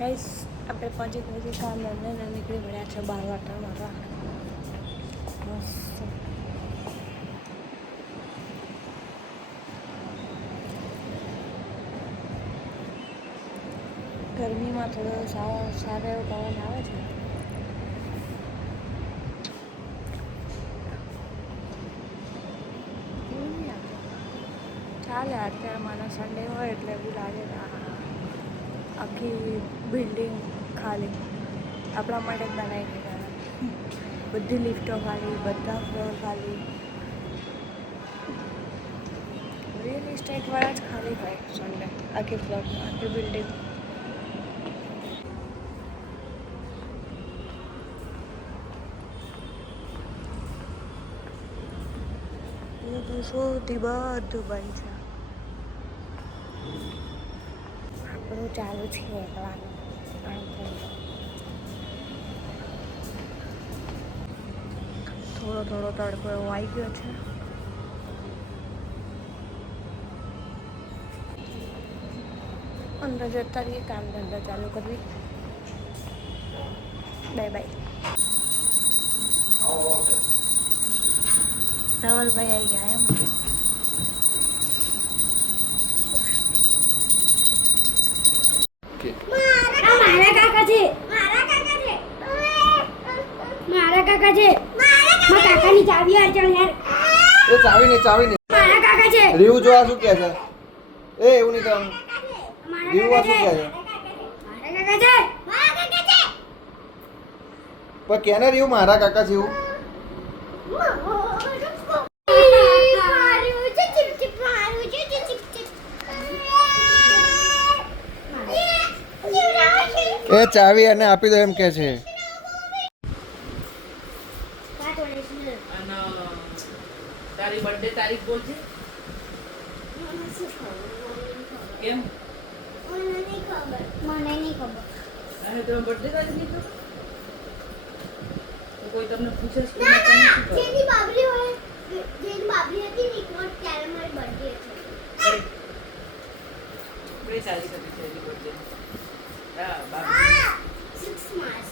Guys આપણે પહોંચી કામ ધંધે નીકળી પડ્યા છે 12 વાટા મારવા મસ્ત ગરમીમાં થોડો સારો એવો પવન આવે છે ચાલે અત્યારે મને સન્ડે હોય એટલે એવું લાગે આખી બિલ્ડિંગ ખાલી આપણા માટે જ બનાવી દીધા બધી લિફ્ટો ખાલી બધા ફ્લોર ખાલી રિયલ એસ્ટેટવાળા જ ખાલી હોય સન્ડે આખી ફ્લોરમાં આખી બિલ્ડિંગ સૌથી બધું બંધ છે આપણું ચાલુ છે એકવાનું થોડો થોડો તડકો એવો આવી ગયો છે અંદર જતા રહીએ કામ ધંધા ચાલુ કરવી બાય બાય ધવલભાઈ આવી ગયા એમ મારા કાકા છે મારા કાકાની ચાવી અર્ચણ યાર એ ચાવી નહીં મારા કાકા છે રીવ જો આ શું કહે છે એ એવું નહીં થવાનું રીવ આ શું કહે છે મારા કાકા છે પણ કેને રીવ મારા કાકા છે એવું એ ચાવી એને આપી દો એમ કે છે તારી બર્થડે તારીખ બોલજે કેમ મને નહીં ખબર અને તમે બર્થડે તારીખ નહીં ખબર તો કોઈ તમને પૂછે છે જેની બાબરી હતી નિકોટ ત્યારે મારી બર્થડે છે કઈ તારીખ હતી તેની બર્થડે હા બાબા 6 માર્ચ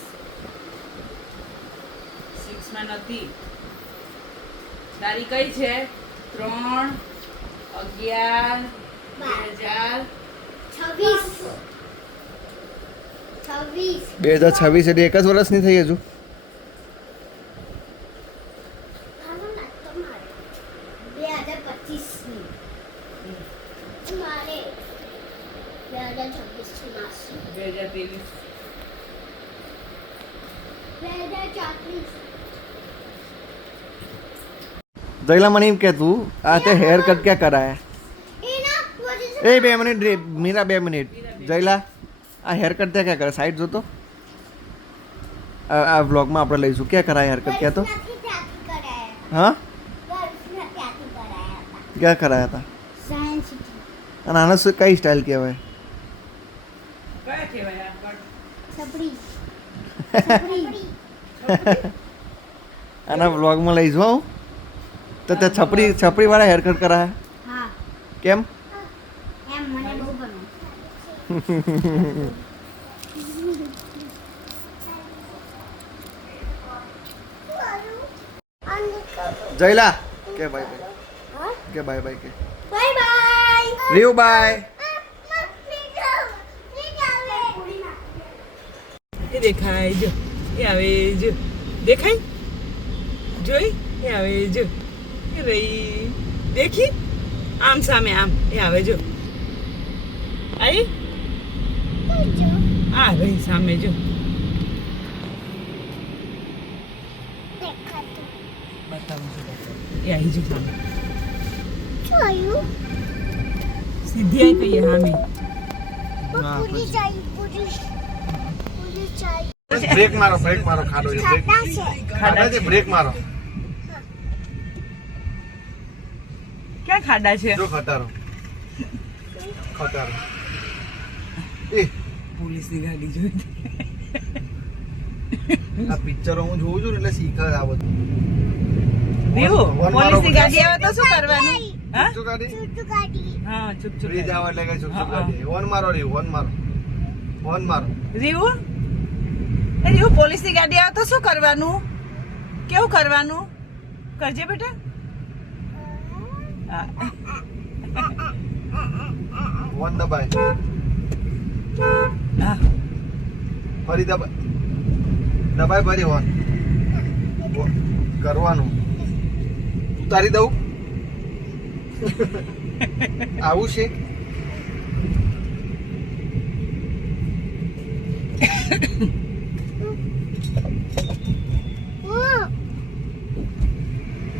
6 માં નથી તારીખ કઈ છે 3/11/2026 2026 એટલે એક જ વર્ષની થઈ હજુ जैला मनी के तू आते हेयर कट क्या करा है ए 2 मिनट मीरा 2 मिनट जैला आ हेयर कट क्या करे साइड जो तो आ व्लॉग में આપણે લઈશું क्या करा है हेयर कट क्या तो हाँ क्या कराया था અને આને શું કઈ સ્ટાઇલ કહેવાય કયા કહેવાય આ કટ આના વ્લોગમાં લઈ જાઉં તો તે છપરી વાળા હેર કટ કરાયા હા કેમ એમ મને બહુ ગમે જયલા કે બાય બાય કે બાય બાય કે બાય બાય રીવ બાય એ દેખાય જો એ આવે જો દેખાય જોઈ એ આવે જો એ રહી દેખી આમ સામે આમ એ આવે જો આઈ આ રહી સામે જો બતાવું છું એ આવી જો સામે સીધી આવી કહીએ સામે બ્રેક મારો ખાડો છે ખાડા છે બ્રેક મારો ક્યાં ખાડા છે જો ખટારો એ પોલીસની ગાડી જોઈ આ પિક્ચરો હું જોઉં છું એટલે શીખે આ બધું પોલીસની ગાડી આવે તો શું કરવાનું હા ચુપ ગાડી ગાડી હા ચૂપ ચૂપ ફ્રી જાવ એટલે કઈ ચુપ ગાડી વન મારો રે વન મારો ફોન માર રીવું એ રીવું પોલીસની ગાડી આવે તો શું કરવાનું કેવું કરવાનું કરજે બેટા હા. ફોન દબાય હા. ફરી દબાય દબાય ફરી ફોન કરવાનું ઉતારી દઉં આવું છે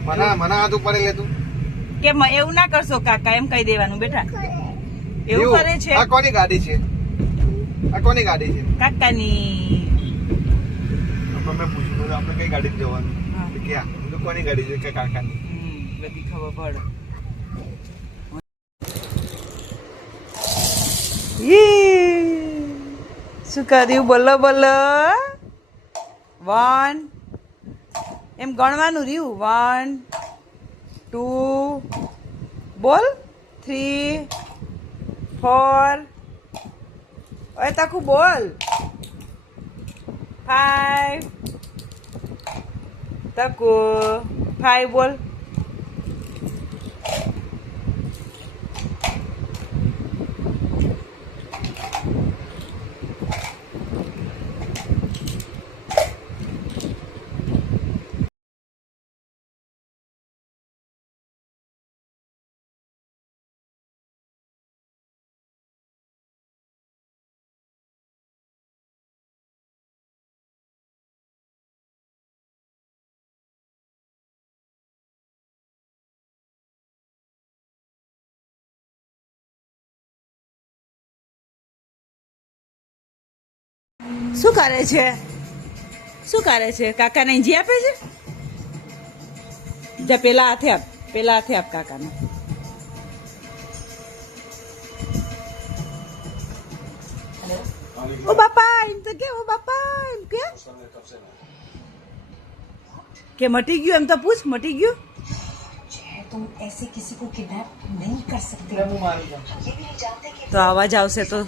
મને હાથ ઉપર લે તું કે એવું ના કરશો કાકા એમ કહી દેવાનું બેટા એવું કરે છે આ કોની ગાડી છે આ કોની ગાડી છે કાકાની આપણે પૂછ્યું આપણે કઈ ગાડી જવાનું હા. ક્યાં કોની ગાડી છે કે કાકાની બધી ખબર પડે શું કર્યું બોલો બોલો 1 એમ ગણવાનું રહ્યું 1 2 બોલ 3 4 ઓય તાકુ બોલ 5 તાકુ 5 બોલ શું કરે છે શું કરે છે કાકાને ઈંજી આપે છે જા પેલા હાથે આપ કાકાને ઓ બાપા એમ તો કે ઓ બાપા એમ કે મટી ગયું એમ તો પૂછ મટી ગયું तुम ऐसे किसी को किडनैप नहीं कर सकते તો અવાજ આવશે તો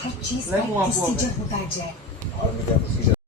हर चीज का प्रोसीजर होता है जय